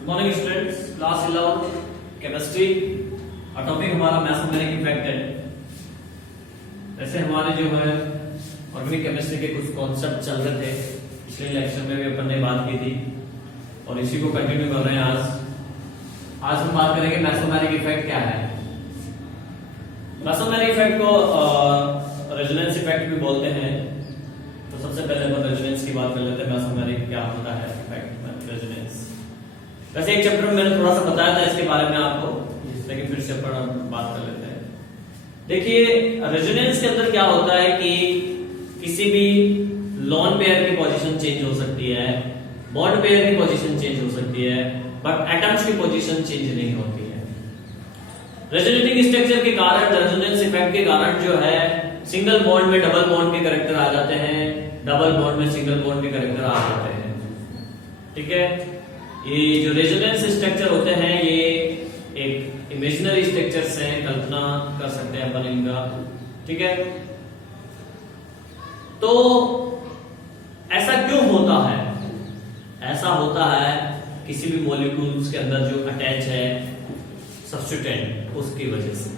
Good morning students, class 11 chemistry और topic हमारा mesomeric effect है। वैसे हमारे जो है ऑर्गेनिक केमिस्ट्री के कुछ कॉन्सेप्ट चल रहे थे, पिछले लेक्चर में भी अपन ने बात की थी और इसी को कंटिन्यू कर रहे हैं आज हम बात करेंगे मेसोमेरिक इफेक्ट क्या है। मेसोमेरिक इफेक्ट को रेजोनेंस इफेक्ट भी बोलते हैं। तो सबसे पहले अपन रेजोनेंस की बात कर लेते हैं। मेसोमेरिक क्या होता है इफेक्ट रेजोनेंस। वैसे एक चैप्टर में मैंने थोड़ा सा बताया था इसके बारे में आपको, लेकिन फिर से अपन बात कर लेते हैं। देखिए रेजोनेंस के अंदर क्या होता है कि किसी भी लोन पेयर की पोजीशन चेंज हो सकती है, बॉन्ड पेयर की पोजीशन चेंज हो सकती है, बट एटम्स की पोजीशन चेंज नहीं होती है। रेजोनेटिंग स्ट्रक्चर के कारण, रेजोनेंस इफेक्ट के कारण जो है सिंगल बॉन्ड में डबल बॉन्ड के कैरेक्टर आ जाते हैं, डबल बॉन्ड में सिंगल बॉन्ड के कैरेक्टर आ जाते हैं। ठीक है, ये जो रेजोनेंस स्ट्रक्चर होते हैं ये एक इमेजिनरी स्ट्रक्चर्स हैं, कल्पना कर सकते हैं अपन इनका। ठीक है, तो ऐसा क्यों होता है? ऐसा होता है किसी भी मॉलिक्यूल्स के अंदर जो अटैच है सब्स्टिट्यूएंट, उसकी वजह से।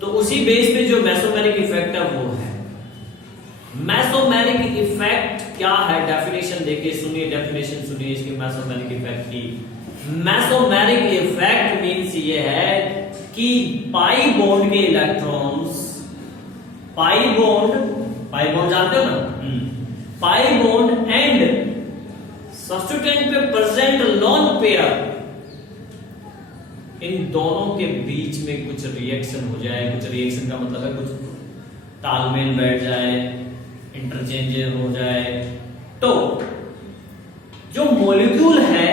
तो उसी बेस पे जो मेसोमेरिक इफेक्ट है वो है। मेसोमेरिक इफेक्ट क्या है? डेफिनेशन देखिए, सुनिए डेफिनेशन सुनिए इसकी मेसोमेरिक इफेक्ट की। मेसोमेरिक इफेक्ट मींस ये है कि पाई बॉन्ड के इलेक्ट्रॉन्स, पाई बॉन्ड जानते हो ना, पाई बॉन्ड एंड सब्स्टिट्यूएंट पे प्रेजेंट लोन पेयर, इन दोनों के बीच में कुछ रिएक्शन हो जाए। कुछ रिएक्शन का मतलब है कुछ तालमेल बैठ जाए, इंटरचेंज हो जाए, तो जो मॉलिक्यूल है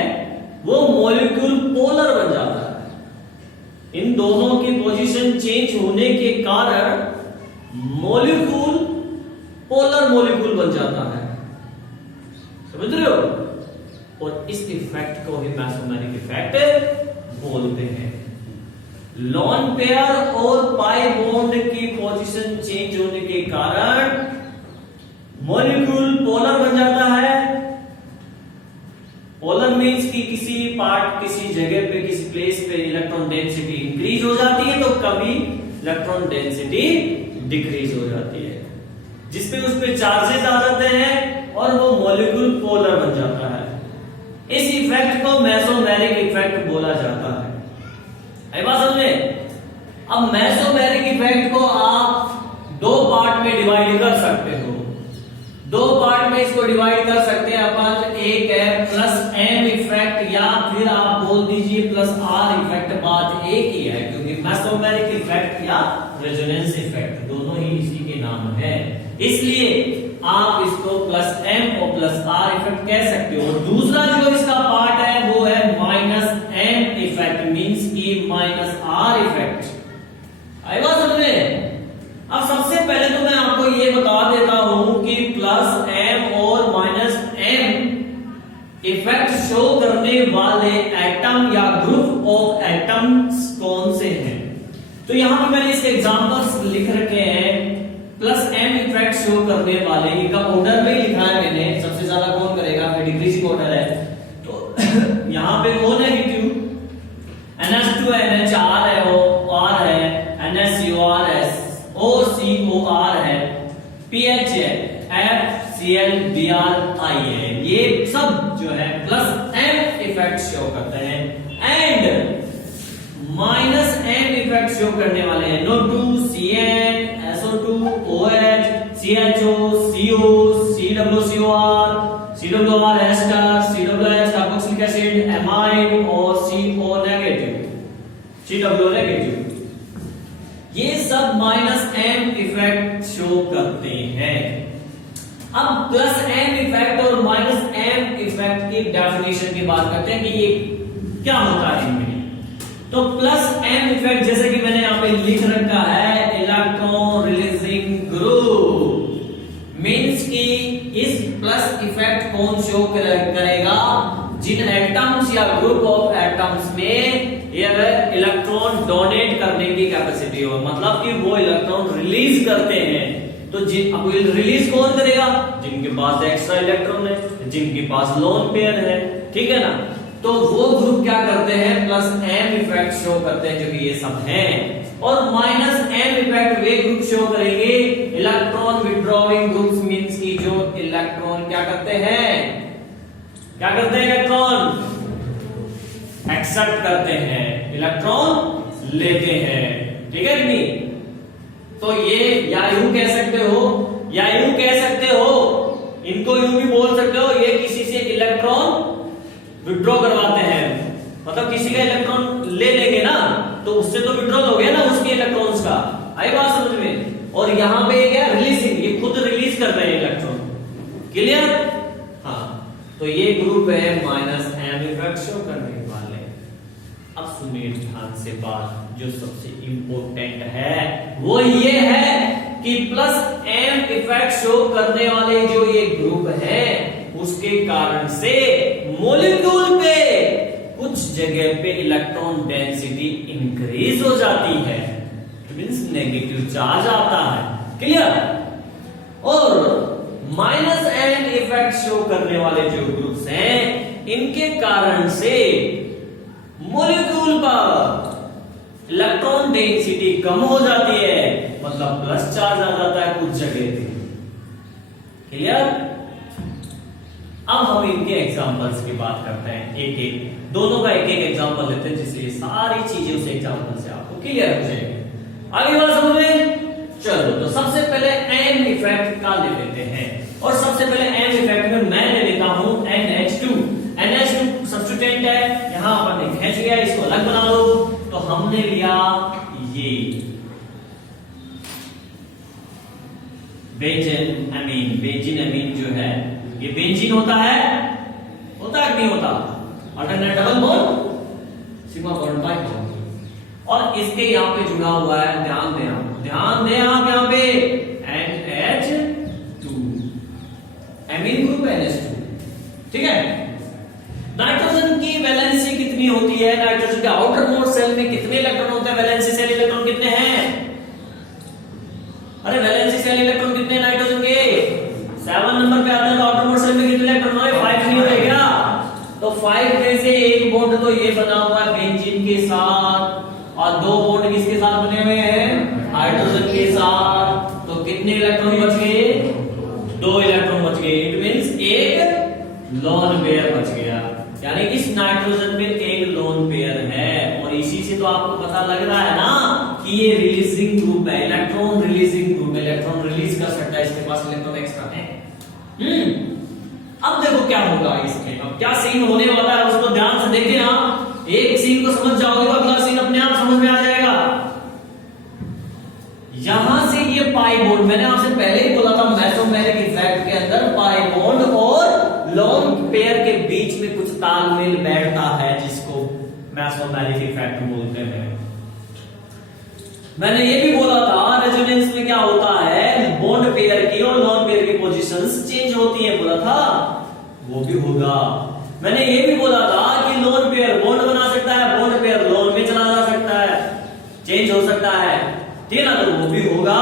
वो मॉलिक्यूल पोलर बन जाता है। इन दोनों की पोजीशन चेंज होने के कारण मॉलिक्यूल पोलर मॉलिक्यूल बन जाता है। समझ रहे हो? और इस इफेक्ट को ही मेसोमेरिक इफेक्ट बोलते हैं। लोन पेयर और पाई बॉन्ड की पोजीशन चेंज होने के कारण मॉलिक्यूल पोलर बन जाता है। पोलर मींस कि किसी पार्ट, किसी जगह पे, किसी प्लेस पे इलेक्ट्रॉन डेंसिटी इंक्रीज हो जाती है तो कभी इलेक्ट्रॉन डेंसिटी डिक्रीज हो जाती है, जिसपे उस पे चार्जेस आ जाते हैं और वो मॉलिक्यूल पोलर बन जाता है। इस इफेक्ट को मेसोमेरिक इफेक्ट बोला जाता है। आई बात समझ में? अब मेसोमेरिक इफेक्ट को आप दो पार्ट में डिवाइड कर सकते हो। दो पार्ट में इसको डिवाइड कर सकते हैं अपन। एक है प्लस एम इफेक्ट या फिर आप बोल दीजिए प्लस आर इफेक्ट। बात एक ही है क्योंकि मेसोमेरिक इफेक्ट या रेजोनेंस इफेक्ट दोनों ही इसी के नाम है, इसलिए आप इसको प्लस एम और प्लस आर इफेक्ट कह सकते हो। और दूसरा जो इसका पार्ट है वो है माइनस एम इफेक्ट, मींस की माइनस आर इफेक्ट। आई बात समझ में? अब सबसे पहले तो मैं आपको ये बता देता हूं कि प्लस एम और माइनस एम इफेक्ट शो करने वाले एटम या ग्रुप ऑफ एटम्स कौन से हैं। तो यहां पे मैंने इसके एग्जांपल्स लिख रखे हैं। प्लस एम इफेक्ट शो करने वाले, इनका ऑर्डर में लिखा है मैंने। सबसे ज्यादा कौन करेगा? डिक्रीजिंग ऑर्डर है, तो यहां पे O नेगेटिव, NH2 NHR है, OR है, NaCOR है, OCOR है, PH है, FClBrI है। ये सब जो है प्लस एम इफेक्ट शो करते हैं। And minus M effect show करने वाले हैं NO2 CN SO2 OH CHO CO CWCOR CWR ester CWH carboxylic acid amide और CO नेगेटिव CW नेगेटिव, ये सब माइनस एम इफेक्ट शो करते हैं। अब प्लस एम इफेक्ट और माइनस एम इफेक्ट की डेफिनेशन की बात करते हैं कि ये क्या होता है इनमें। तो प्लस एम इफेक्ट जैसे कि मैंने यहां पे लिख रखा है, इलेक्ट्रॉन रिलीजिंग ग्रुप, मींस कि इस प्लस इफेक्ट कौन शो करेगा? जिन एटम्स या ग्रुप ऑफ एटम्स में इलेक्ट्रॉन डोनेट करने की कैपेसिटी हो, मतलब कि वो इलेक्ट्रॉन रिलीज करते हैं। तो अब रिलीज कौन करेगा? जिनके पास एक्स्ट्रा इलेक्ट्रॉन है, जिनके पास लोन पेयर है। ठीक है ना? तो वो ग्रुप क्या करते हैं, प्लस एम इफेक्ट शो करते हैं, जो कि ये सब हैं। और माइनस एम इफेक्ट वे ग्रुप शो करेंगे इलेक्ट्रॉन विड्रॉइंग ग्रुप्स, मींस की जो इलेक्ट्रॉन क्या करते हैं, क्या करते हैं, इलेक्ट्रॉन एक्सेप्ट करते हैं, इलेक्ट्रॉन लेते हैं। ठीक है कि नहीं? तो ये या यूं कह सकते हो या यूं कह सकते हो, इनको यूं भी बोल सकते हो, ये किसी से इलेक्ट्रॉन विड्रॉ करवाते हैं, मतलब किसी का इलेक्ट्रॉन ले लेंगे ना, तो उससे तो विड्रॉल हो गया ना उसके इलेक्ट्रॉन्स का। आई बात समझ में? और यहां पे क्या रिलीजिंग, ये खुद रिलीज कर रहे हैं इलेक्ट्रॉन। क्लियर? हाँ, तो ये ग्रुप है माइनस एम इफेक्ट शो करने वाले। अब सुनिए ध्यान से बात, जो सबसे इंपॉर्टेंट है वो ये है कि प्लस एम इफेक्ट शो करने वाले जो ये ग्रुप है, उसके कारण से मॉलिक्यूल पे कुछ जगह पे इलेक्ट्रॉन डेंसिटी इंक्रीज हो जाती है, मींस नेगेटिव चार्ज आता है। क्लियर? और माइनस एम इफेक्ट शो करने वाले जो ग्रुप्स हैं, इनके कारण से मॉलिक्यूल पर इलेक्ट्रॉन डेंसिटी कम हो जाती है, मतलब प्लस चार्ज आ जाता है कुछ जगह पे। क्लियर? अब हम इनके एग्जांपल्स की बात करते हैं, एक एक, दोनों का एक एक एग्जांपल लेते हैं, जिससे सारी चीजें उस एग्जांपल से आपको क्लियर हो जाएगी। आगे बात समझ में? चलो, तो सबसे पहले एम इफेक्ट का ले लेते हैं, और सबसे पहले एम इफेक्ट में मैं ले लेता हूं NH2। NH2 सब्स्टिट्यूएंट है, यहां अपन ने खींच लिया, इसको अलग बना लो। तो हमने लिया ये बेंजीन अमीन जो है, ये बेंजीन होता है कि नहीं होता? Alternate double bond sigma bond by bond, और इसके यहां पे जुड़ा हुआ है, ध्यान दें आप यहां पे NH2 एमीन ग्रुप NH2। ठीक है? नाइट्रोजन की वैलेंसी कितनी होती है? नाइट्रोजन के आउटर मोस्ट सेल में कितने इलेक्ट्रॉन होते हैं? वैलेंसी सेल इलेक्ट्रॉन कितने हैं? अरे वैलेंसी सेल इलेक्ट्रॉन कितने हैं नाइट्रोजन के? 7 नंबर पे आता है। तो आउटर मोस्ट सेल में कितने इलेक्ट्रॉन होंगे? 5 नहीं होंगे क्या? तो 5 में से एक बॉन्ड तो ये बना हुआ है बेंजीन के साथ, और 2 बॉन्ड किसके साथ बने हुए हैं? हाइड्रोजन के साथ। तो कितने इलेक्ट्रॉन बच गए? 2 इलेक्ट्रॉन बच गए। इट मींस एक लोन पेयर बच गया, यानी इस नाइट्रोजन में एक लोन पेयर है। और इसी से तो आपको पता लग रहा है ना कि ये रिलीजिंग ग्रुप है, electron releasing group, electron release कर सकता है, इसके पास इलेक्ट्रॉन एक्स्ट्रा है। अब देखो क्या होगा इसमें, अब क्या सीन होने वाला है उसको ध्यान से देखिए। आप एक सीन को समझ जाओगे तो अगला सीन अपने आप समझ में आ जाएगा। यहां से ये पाई बॉन्ड, मैंने आपसे पहले ही बोला था मेसोमेरिक इफेक्ट के अंदर पाई बॉन्ड और लोन पेयर के बीच में कुछ तालमेल बैठता है, जिसको मेसोमेरिक इफेक्ट बोलते हैं। मैंने ये भी बोला था रेजोनेंस में क्या होता है, बॉन्ड पेयर की और लोन पेयर की पोजीशंस चेंज होती है, बोला था, वो भी होगा। मैंने ये भी बोला था कि लोन पेयर बॉन्ड बना सकता है, बॉन्ड पेयर लोन में चला जा सकता है, चेंज हो सकता है, ठीक है ना? तो वो भी होगा।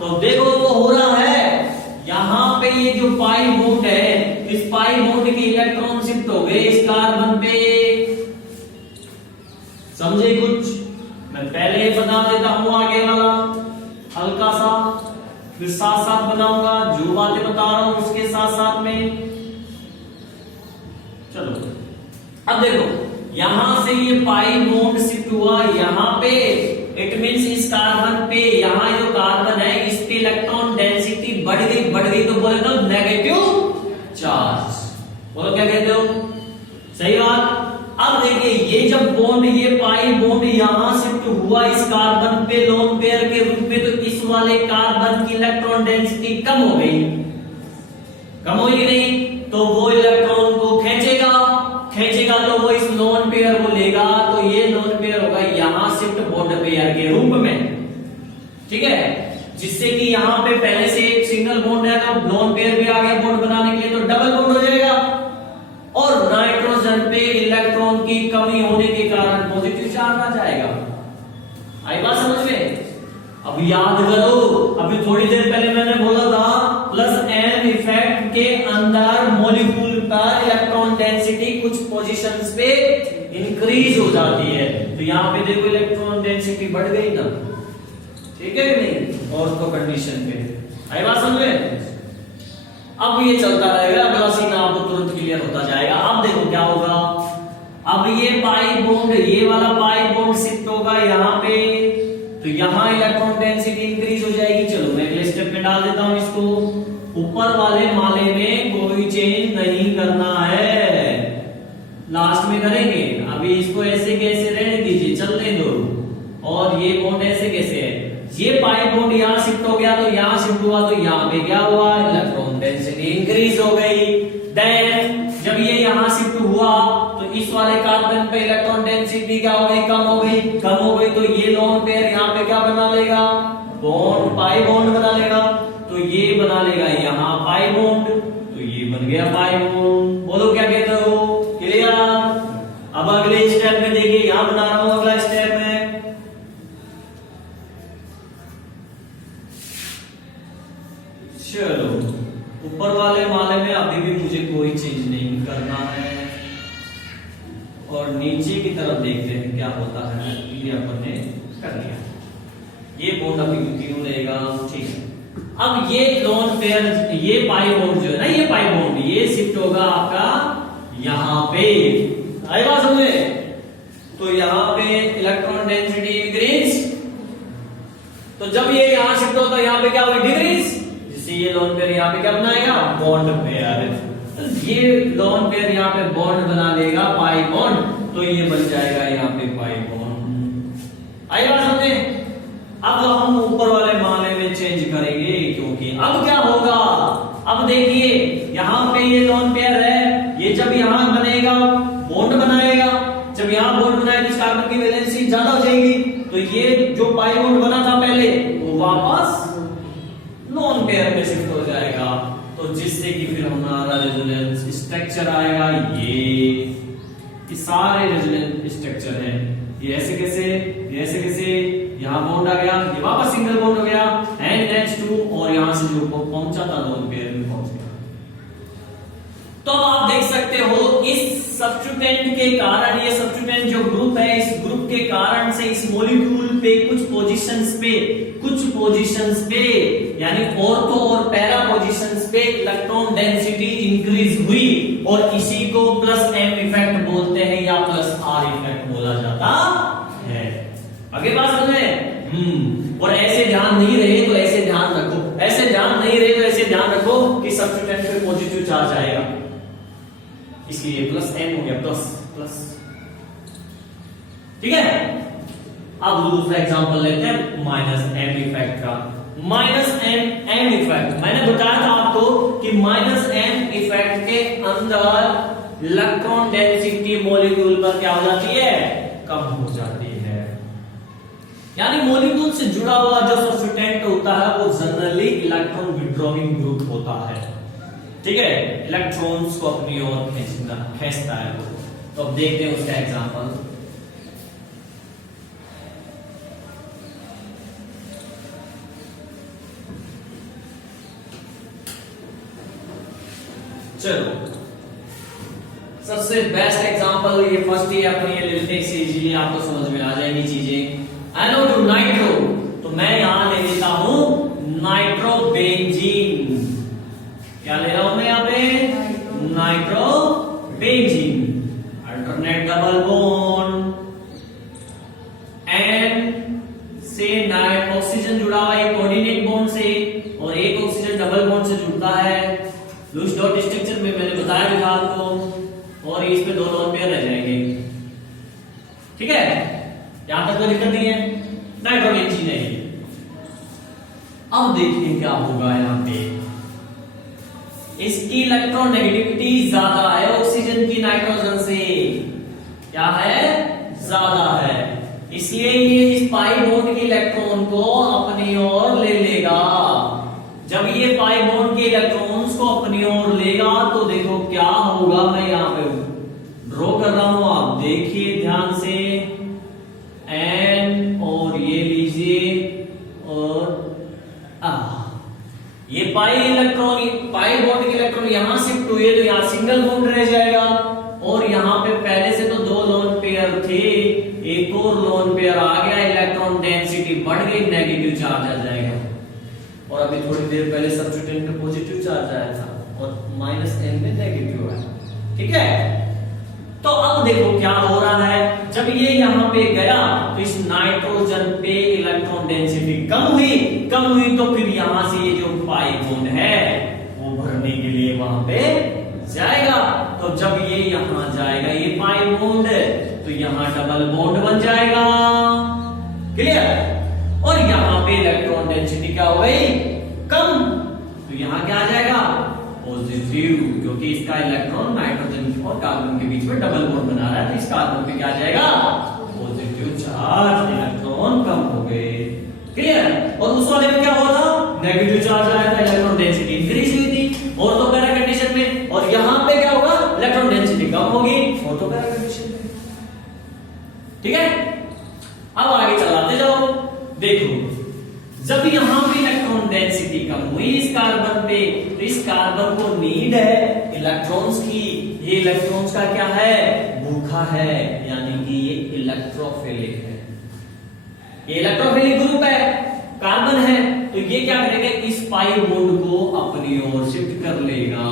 तो देखो वो हो रहा है। यहां पे ये जो पाई बॉन्ड है, इस पाई बॉन्ड की इलेक्ट्रॉन शिफ्ट हो गए इस कार्बन पे। समझे कुछ? मैं पहले बता देता हूं आगे वाला हल्का सा, फिर साथ साथ बनाऊंगा, जो बातें बता रहा हूं उसके साथ साथ में। चलो अब देखो, यहां से ये पाई बॉन्ड शिफ्ट हुआ यहां पे, इट मींस इस कार्बन पे, यहां जो कार्बन है इस पे इलेक्ट्रॉन डेंसिटी बढ़ गई तो बोले तो नेगेटिव चार्ज। बोलो क्या कहते हो? सही बात। अब देखिए ये जब बॉन्ड, ये पाई बॉन्ड यहां शिफ्ट हुआ इस कार्बन पे लोन पेयर के रूप में, तो इस वाले कार्बन की इलेक्ट्रॉन डेंसिटी कम हो गई, कम हुई कि नहीं? तो वो इलेक्ट्रॉन को खींचेगा तो वो इस लोन पेयर को लेगा, तो ये लोन पेयर होगा यहां शिफ्ट बॉन्ड पेयर के रूप में, ठीक है? जिससे कि यहां पे पहले से एक सिंगल बॉन्ड है, तो लोन पेयर भी आ गया बॉन्ड बनाने के लिए, तो डबल बॉन्ड हो जाएगा। और नाइट्रोजन पे इलेक्ट्रॉन की कमी होने के कारण पॉजिटिव चार्ज आ जाएगा। आई बात समझ में? अब याद करो, अभी थोड़ी देर पहले मैंने बोला था प्लस एम इफेक्ट के अंदर मॉलिक्यूल पर इलेक्ट्रॉन डेंसिटी कुछ पोजीशंस पे इंक्रीज हो जाती है। तो यहाँ पे देखो इलेक्ट्रॉन डेंसिटी बढ़ गई ना, ठीक है कि नहीं, और तो कंडीशन पे आई बात समझ में। अब ये चलता रहेगा, अगला सीन आपको तुरंत क्लियर होता जाएगा। अब देखो क्या होगा, अब ये पाई बॉन्ड, ये वाला पाई बॉन्ड शिफ्ट होगा यहाँ पे, तो यहाँ इलेक्ट्रॉन डेंसिटी इंक्रीज हो जाएगी। चलो मैं अगले स्टेप में डाल देता हूं इसको। ऊपर वाले माले में कोई चेंज नहीं करना है, लास्ट में करेंगे। अभी इसको ऐसे कैसे रहने दीजिए, चलने दो। और ये बॉन्ड ऐसे कैसे है, ये पाई बॉन्ड यहाँ शिफ्ट हो गया, तो यहाँ शिफ्ट हुआ, तो यहाँ पे क्या हुआ, इलेक्ट्रॉन डेंसिटी इंक्रीज हो गई। देन जब ये यहाँ शिफ्ट हुआ तो इस वाले कार्बन पे इलेक्ट्रॉन डेंसिटी क्या हो गई, कम हो गई। कम हो गई तो ये लोन पेयर यहाँ पे क्या बना लेगा, बॉन्ड, पाई बॉन्ड बना लेगा। तो ये बना लेगा यहाँ पाई बॉन्ड, तो ये बन गया पाई बॉन्ड। बोलो क्या कहते हो, क्लियर। अब अगले स्टेप में देखिए, यहाँ बना रहा हूं अगला स्टेप में। चलो ऊपर वाले माले में अभी भी मुझे कोई चेंज नहीं करना है, और नीचे की तरफ देखते हैं क्या होता है। ये अपन ने कर लिया, ये बॉन्ड अभी कंटिन्यू रहेगा, ठीक है। अब ये लोन पेयर, ये पाई बॉन्ड जो है ना, ये पाई बॉन्ड ये शिफ्ट होगा आपका यहाँ पे, आई बात समझे। तो यहाँ पे इलेक्ट्रॉन डेंसिटी इंक्रीज, तो जब ये यहाँ शिफ्ट होता है यहाँ पे क्या होगा, डिक्रीज। जिससे ये लोन पेयर यहाँ पे क्या बनाएगा, बॉन्ड पेयर। ये लोन पेयर यहाँ पे बॉन्ड बना लेगा, पाई बॉन्ड, तो ये बन जाएगा यहाँ पे पाई बॉन्ड। आई बात समझे। अब हम ऊपर वाले माले में चेंज करेंगे, क्योंकि अब क्या होगा, अब देखिए यहाँ पे ये लोन पेयर है, ये जब यहाँ बनेगा बॉन्ड बनाएगा, जब यहाँ बॉन्ड बनाएगा इस कार्बन की वैलेंसी ज्यादा हो जाएगी, तो ये जो पाई बॉन्ड बना था पहले वो वापस लोन पेयर में शिफ्ट हो जाएगा। तो जिससे कि फिर हमारा रेजोनेंस स्ट्रक्चर आएगा, ये सारे रेजोनेंस स्ट्रक्चर है। ये ऐसे कैसे, ये ऐसे कैसे, यहाँ बॉन्ड आ गया, ये वापस सिंगल बॉन्ड हो गया, NH2, और यहां से जो पहुंचा था लोन पेयर में पहुंच गया। तो आप देख सकते हो इस सब्स्टिट्यूएंट के कारण, ये सब्स्टिट्यूएंट जो ग्रुप है, इस ग्रुप के कारण से इस मॉलिक्यूल पे कुछ पोजीशंस पे यानी ऑर्थो और पैरा पोजीशंस पे इलेक्ट्रॉन डेंसिटी इंक्रीज हुई, और इसी को प्लस एम इफेक्ट बोलते हैं या प्लस आर इफेक्ट बोला जाता है। आगे बात समझे। और ऐसे ध्यान नहीं रहे तो ऐसे ध्यान रखो, ऐसे ध्यान नहीं रहे तो ऐसे ध्यान रखो कि सब्स्टिट्यूएंट पे पॉजिटिव चार्ज आएगा, इसलिए प्लस एम हो गया, प्लस, ठीक है। अब दूसरा एग्जांपल लेते हैं माइनस एम इफेक्ट का। माइनस एम इफेक्ट, मैंने बताया था आपको कि माइनस एम इफेक्ट के अंदर इलेक्ट्रॉन डेंसिटी मॉलिक्यूल पर क्या हो जाती है, कम हो जाती है। यानी मॉलिक्यूल से जुड़ा हुआ जो सब्स्टिट्यूएंट होता है वो जनरली इलेक्ट्रॉन विड्रॉइंग ग्रुप होता है, ठीक है। इलेक्ट्रॉन्स को अपनी ओर खींचता है वो। तो अब देखते हैं उसका एग्जांपल। चलो सबसे बेस्ट एग्जांपल ये फर्स्ट ही अपनी ले लेते हैं, इसीलिए आपको समझ में आ जाएंगी चीजें। एनो टू नाइट्रो, तो मैं यहां ले लेता हूं नाइट्रोबेंजीन। क्या ले रहा हूं मैं यहाँ पे, nitrobenzene. Alternate double bond, N से ऑक्सीजन जुड़ा हुआ है कोऑर्डिनेट बॉन्ड से, और एक ऑक्सीजन डबल बॉन्ड से जुड़ता है। लूज डॉट स्ट्रक्चर में मैंने बताया भी था आपको, और इस पे दो लोन पेयर रह जाएंगे, ठीक है। यहां तक कोई दिक्कत नहीं है, नाइट्रोबेंजीन है। अब देखिए क्या होगा, यहाँ पे इसकी इलेक्ट्रॉन नेगेटिविटी ज्यादा है ऑक्सीजन की नाइट्रोजन से, क्या है, ज्यादा है, इसलिए ये इस पाई बॉन्ड के इलेक्ट्रॉन को अपनी ओर ले लेगा। जब ये पाई बॉन्ड के इलेक्ट्रॉन्स को अपनी ओर लेगा तो देखो क्या होगा, मैं यहाँ पे ड्रॉ कर रहा हूं, आप देखिए ध्यान से। एन और ये लीजिए, और ये पाई बॉन्ड के इलेक्ट्रॉन यहां शिफ्ट हुए तो यहां सिंगल बॉन्ड रह जाएगा, और यहां पे और लोन पेयर आ गया, इलेक्ट्रॉन डेंसिटी बढ़ गई, नेगेटिव चार्ज आ जाएगा। और अभी थोड़ी देर पहले सब्स्टिट्यूएंट पे पॉजिटिव चार्ज आया था और -n में नेगेटिव आया। ठीक है, तो अब देखो क्या हो रहा है, जब ये यहाँ पे गया तो इस नाइट्रोजन पे इलेक्ट्रॉन डेंसिटी कम हुई तो फिर यहां से ये जो पाई बॉन्ड है वो भरने के लिए वहां पे जाएगा। तो जब ये यहां जाएगा ये पाई बॉन्ड तो यहां डबल बॉन्ड बन जाएगा। क्लियर? और यहां पे इलेक्ट्रॉन डेंसिटी क्या हो गई, कम, तो यहां क्या आ जाएगा, पॉजिटिव, क्योंकि इसका इलेक्ट्रॉन नाइट्रोजन और कार्बन के बीच में डबल बॉन्ड बना रहा है, तो इस कार्बन पे क्या आ जाएगा, पॉजिटिव चार्ज, इलेक्ट्रॉन कम हो गए। क्लियर? और उस वाले में क्या हुआ था, नेगेटिव चार्ज आया था, इलेक्ट्रॉन डेंसिटी इंक्रीज हुई थी ऑर्थो पैरा कंडीशन में, और यहां पे क्या होगा, इलेक्ट्रॉन डेंसिटी कम होगी ऑर्थो पैरा कंडीशन में। ठीक है, अब आगे चलाते जाओ। देखो, जब यहां पे इलेक्ट्रॉन डेंसिटी कम हुई इस कार्बन पे, तो इस कार्बन को नीड है इलेक्ट्रॉन्स की, ये इलेक्ट्रॉन्स का क्या है, भूखा है, यानी कि ये इलेक्ट्रोफिलिक है, ये इलेक्ट्रोफिलिक ग्रुप है, कार्बन है, तो ये क्या करेगा, इस पाई बॉन्ड को अपनी ओर शिफ्ट कर लेगा,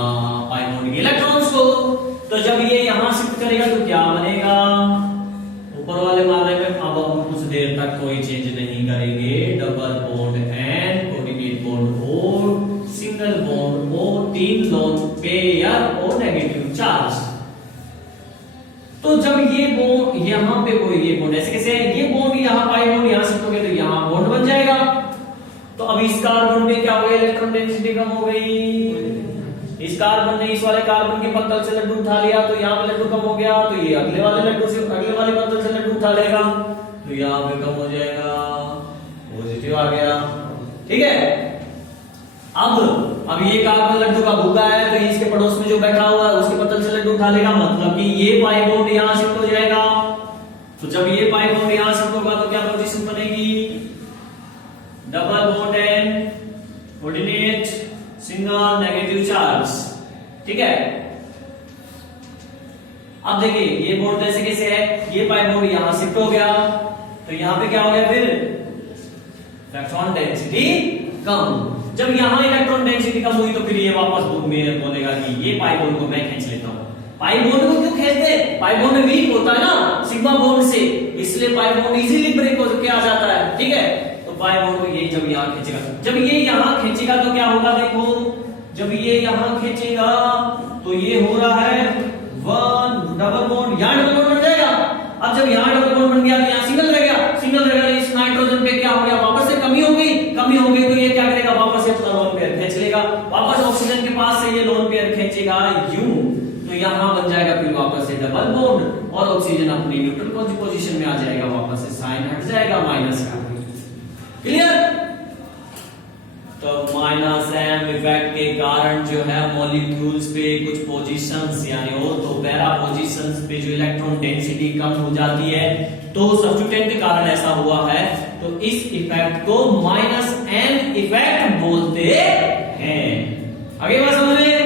पाई बॉन्ड के इलेक्ट्रॉन्स को। तो जब ये यहां शिफ्ट करेगा तो क्या बनेगा, ऊपर वाले मामले में अब हम कुछ देर तक कोई चेंज नहीं करेंगे, double bond and coordinate bond और सिंगल बॉन्ड और तीन लोन पेयर और नेगेटिव चार्ज। तो जब ये बॉन्ड यहां पे कोई ये बॉन्ड ऐसे कैसे है, ये बॉन्ड यहां पाई बॉन्ड यहां शिफ्ट हो गया तो यहां बॉन्ड बन जाएगा। तो अब इस कार्बन पे क्या हो गया, इलेक्ट्रॉन डेंसिटी कम हो गई, इस कार्बन ने इस वाले कार्बन के पत्तल से लड्डू उठा लिया तो यहाँ पे लड्डू कम हो गया, तो ये अगले वाले लड्डू से अगले वाले पत्तल से लड्डू उठा लेगा तो यहाँ पे कम हो जाएगा, पॉजिटिव आ गया। ठीक है, अब ये कार्बन लड्डू का भूखा है तो इसके पड़ोस में जो बैठा हुआ है उसके पत्तल से लड्डू उठा लेगा, मतलब कि ये पाई बॉन्ड यहाँ शिफ्ट हो जाएगा। तो जब ये पाई बॉन्ड यहाँ शिफ्ट होगा तो क्या पोजीशन बनेगी, double bond and coordinate single negative charge. ठीक है, अब देखिए ये बॉन्ड ऐसे कैसे है, ये पाई बॉन्ड यहां शिफ्ट हो गया तो यहां पे क्या हो गया, फिर इलेक्ट्रॉन डेंसिटी कम। जब यहां इलेक्ट्रॉन डेंसिटी कम हुई तो फिर ये वापस बोलेगा कि ये पाई बॉन्ड को मैं खींच लेता हूं। पाई बॉन्ड को क्यों खींचते, पाई बॉन्ड वीक होता है ना सिग्मा बॉन्ड से, इसलिए पाई बॉन्ड इजीली ब्रेक हो के आ जाता है। ठीक है, पाई बॉन्ड को ये जब यहां खींचेगा, जब ये यहां खींचेगा तो क्या होगा, देखो जब ये यहां खींचेगा तो ये हो रहा है वन डबल बॉन्ड, यहां डबल बॉन्ड बन जाएगा। अब जब यहां डबल बॉन्ड बन गया तो यहां सिंगल रह गया, सिंगल रह गया, इस नाइट्रोजन पे क्या हो गया, वापस से कमी हो गई तो ये क्या करेगा, वापस से अपना लोन पेयर खींच लेगा, वापस ऑक्सीजन के पास से ये लोन पेयर खींचेगा यूं, तो यहां बन जाएगा फिर वापस से डबल बॉन्ड और ऑक्सीजन अपनी न्यूट्रल पोजीशन में आ जाएगा, वापस से साइन हट जाएगा माइनस का। क्लियर? तो माइनस एम इफेक्ट के कारण जो है मॉलिक्यूल्स पे कुछ पोजीशंस यानी ऑर्थो पैरा पोजीशंस पे जो इलेक्ट्रॉन डेंसिटी कम हो जाती है, तो सब्स्टिट्यूएंट के कारण ऐसा हुआ है, तो इस इफेक्ट को माइनस एम इफेक्ट बोलते हैं। आगे बात समझ में